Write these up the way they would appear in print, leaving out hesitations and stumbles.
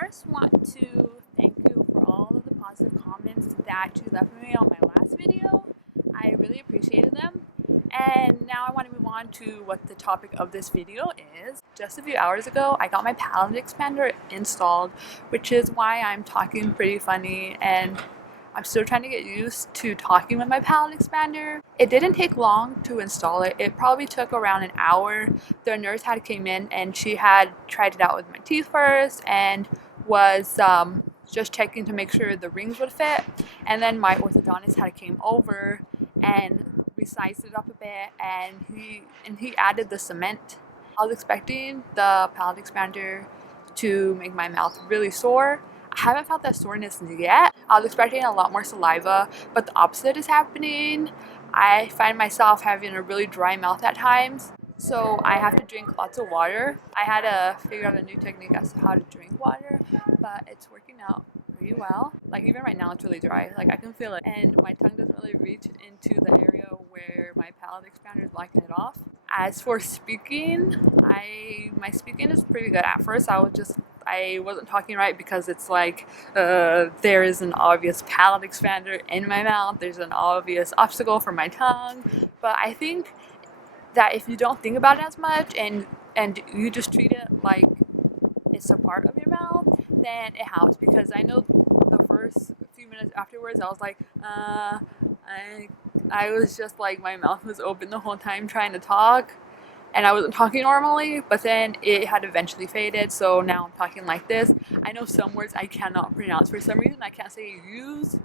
first want to thank you for all of the positive comments that you left me on my last video. I really appreciated them. And now I want to move on to what the topic of this video is. Just a few hours ago, I got my palate expander installed, which is why I'm talking pretty funny and I'm still trying to get used to talking with my palate expander. It didn't take long to install it. It probably took around an hour. The nurse had came in and she had tried it out with my teeth first and was just checking to make sure the rings would fit. And then my orthodontist had came over and resized it up a bit, and he added the cement. I was expecting the palate expander to make my mouth really sore. I haven't felt that soreness yet. I was expecting a lot more saliva, but the opposite is happening. I find myself having a really dry mouth at times, so I have to drink lots of water. I had to figure out a new technique as to how to drink water, but it's working out pretty well. Like even right now it's really dry, like I can feel it, and my tongue doesn't really reach into the area where my palate expander is blocking it off. As for speaking, my speaking is pretty good. At first I wasn't talking right because it's like there is an obvious palate expander in my mouth, there's an obvious obstacle for my tongue. But I think that if you don't think about it as much and you just treat it like it's a part of your mouth, then it helps. Because I know the first few minutes afterwards I was like I was just like, my mouth was open the whole time trying to talk, and I wasn't talking normally, but then it had eventually faded, so now I'm talking like this. I know some words I cannot pronounce. For some reason I can't say use,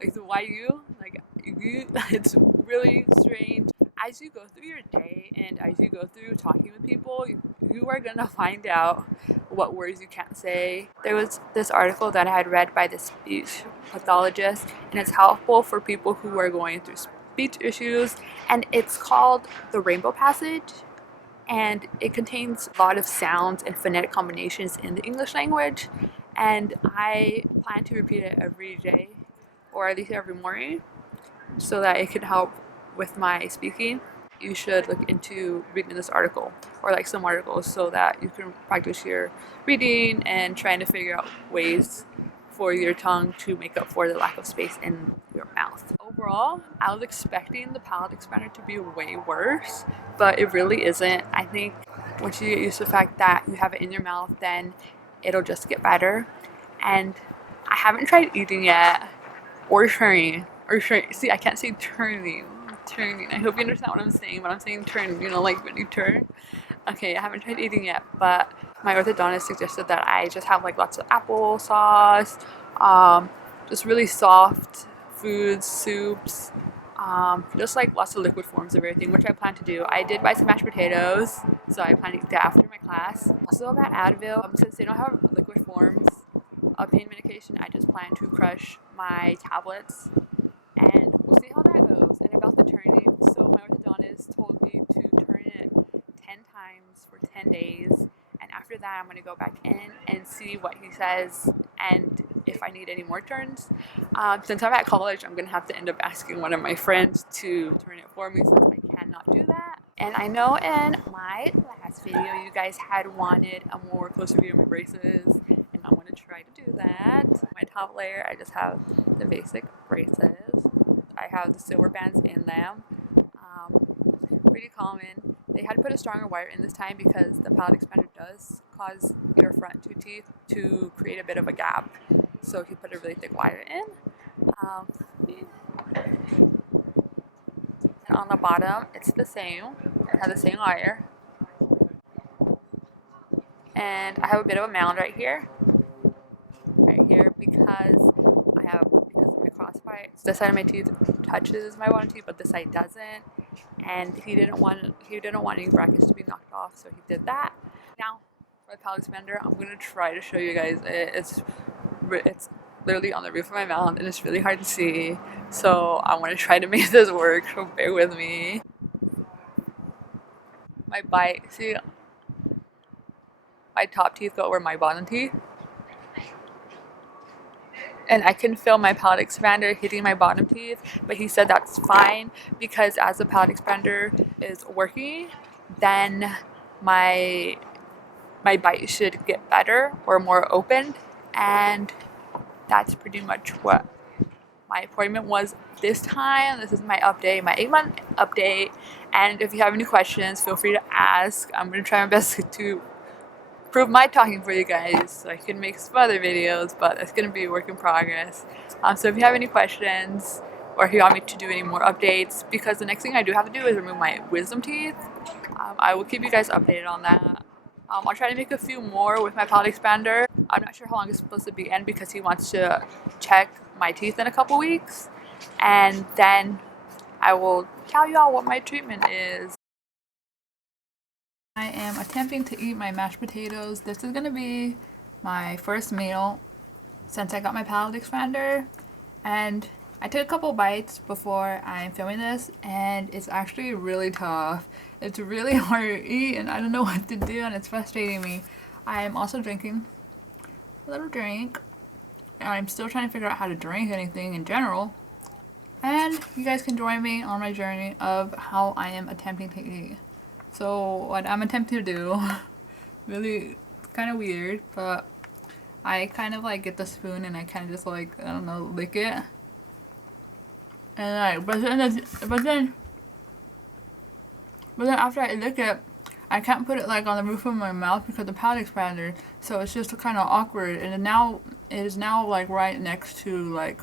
like the YU, like you. It's really strange. As you go through your day and as you go through talking with people, you are gonna find out what words you can't say. There was this article that I had read by this speech pathologist, and it's helpful for people who are going through speech issues, and it's called the Rainbow Passage. And it contains a lot of sounds and phonetic combinations in the English language, and I plan to repeat it every day, or at least every morning, so that it can help with my speaking. You should look into reading this article, or like some articles, so that you can practice your reading and trying to figure out ways for your tongue to make up for the lack of space in your mouth. Overall, I was expecting the palate expander to be way worse, but it really isn't. I think once you get used to the fact that you have it in your mouth, then it'll just get better. And I haven't tried eating yet, or turning, see, I can't say turning. I hope you understand what I'm saying, but I'm saying turn, you know, like when you turn. Okay, I haven't tried eating yet, but my orthodontist suggested that I just have like lots of applesauce, just really soft foods, soups, just like lots of liquid forms of everything, which I plan to do. I did buy some mashed potatoes, so I plan to eat that after my class. Also about Advil, since they don't have liquid forms of pain medication, I just plan to crush my tablets, and we'll see how that goes. And about the turning, so my orthodontist told me to turn it 10 times for 10 days, and after that I'm going to go back in and see what he says and if I need any more turns. Since I'm at college, I'm going to have to end up asking one of my friends to turn it for me, since I cannot do that. And I know in my last video you guys had wanted a more closer view of my braces, and I'm going to try to do that. My top layer, I just have the basic braces. I have the silver bands in them. Pretty common. They had to put a stronger wire in this time because the palate expander does cause your front two teeth to create a bit of a gap. So he put a really thick wire in. And on the bottom, it's the same. It has the same wire. And I have a bit of a mound right here, because of my crossbite. This side of my tooth touches my bottom teeth, but this side doesn't. And he didn't want any brackets to be knocked off, so he did that. Now for the palate expander, I'm gonna try to show you guys. It's literally on the roof of my mouth, and it's really hard to see. So I want to try to make this work. So bear with me. My bite, see, my top teeth go over my bottom teeth, and I can feel my palate expander hitting my bottom teeth, but he said that's fine, because as the palate expander is working, then my bite should get better or more open, And that's pretty much what my appointment was this time. This is my update, my 8-month update. And if you have any questions, feel free to ask. I'm going to try my best to prove my talking for you guys so I can make some other videos, but it's going to be a work in progress. So if you have any questions, or if you want me to do any more updates, because the next thing I do have to do is remove my wisdom teeth, I will keep you guys updated on that. I'll try to make a few more with my palate expander. I'm not sure how long it's supposed to be in because he wants to check my teeth in a couple weeks, and then I will tell you all what my treatment is. I am attempting to eat my mashed potatoes. This is gonna be my first meal since I got my palate expander, and I took a couple bites before I'm filming this, and it's actually really tough. It's really hard to eat, and I don't know what to do, and it's frustrating me. I am also drinking a little drink, and I'm still trying to figure out how to drink anything in general. And you guys can join me on my journey of how I am attempting to eat. So what I'm attempting to do, really kind of weird, but I kind of like get the spoon and I kind of just like, I don't know, lick it. And but then after I lick it, I can't put it like on the roof of my mouth because of the palate expander. So it's just kind of awkward. And it is now like right next to like,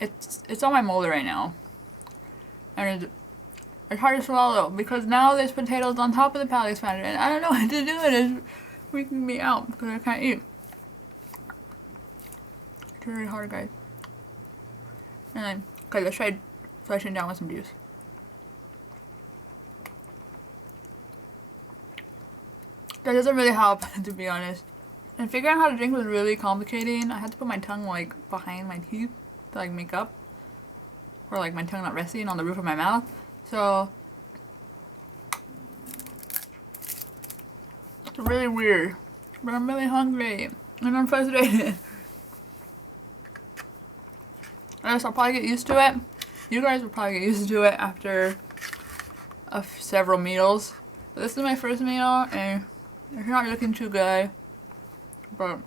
it's on my molar right now. And it's hard to swallow because now there's potatoes on top of the palate expander, and I don't know what to do. It is freaking me out because I can't eat. It's really hard, guys. And then, okay, let's try flushing down with some juice. That doesn't really help, to be honest. And figuring out how to drink was really complicating. I had to put my tongue like behind my teeth to like make up, or like my tongue not resting on the roof of my mouth. So it's really weird, but I'm really hungry and I'm frustrated. I guess I'll probably get used to it. You guys will probably get used to it after several meals. But this is my first meal and it's not looking too good, but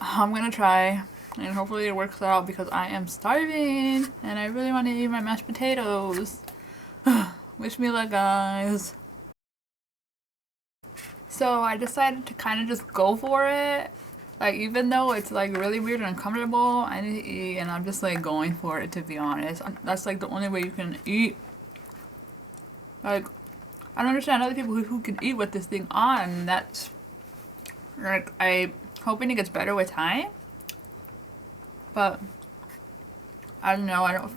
I'm gonna try. And hopefully it works out because I am starving and I really want to eat my mashed potatoes. Wish me luck, guys. So I decided to kind of just go for it. Like, even though it's like really weird and uncomfortable, I need to eat and I'm just like going for it, to be honest. That's like the only way you can eat. Like, I don't understand other people who can eat with this thing on. That's like, I'm hoping it gets better with time. But I don't know, I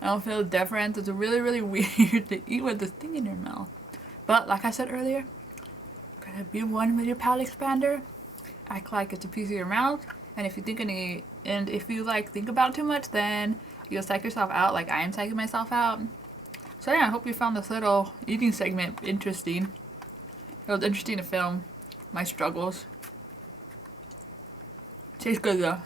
don't feel the difference. It's really, really weird to eat with this thing in your mouth. But like I said earlier, gotta be one with your palate expander. Act like it's a piece of your mouth. And if you think think about it too much, then you'll psych yourself out like I am psyching myself out. So yeah, I hope you found this little eating segment interesting. It was interesting to film my struggles. Tastes good though.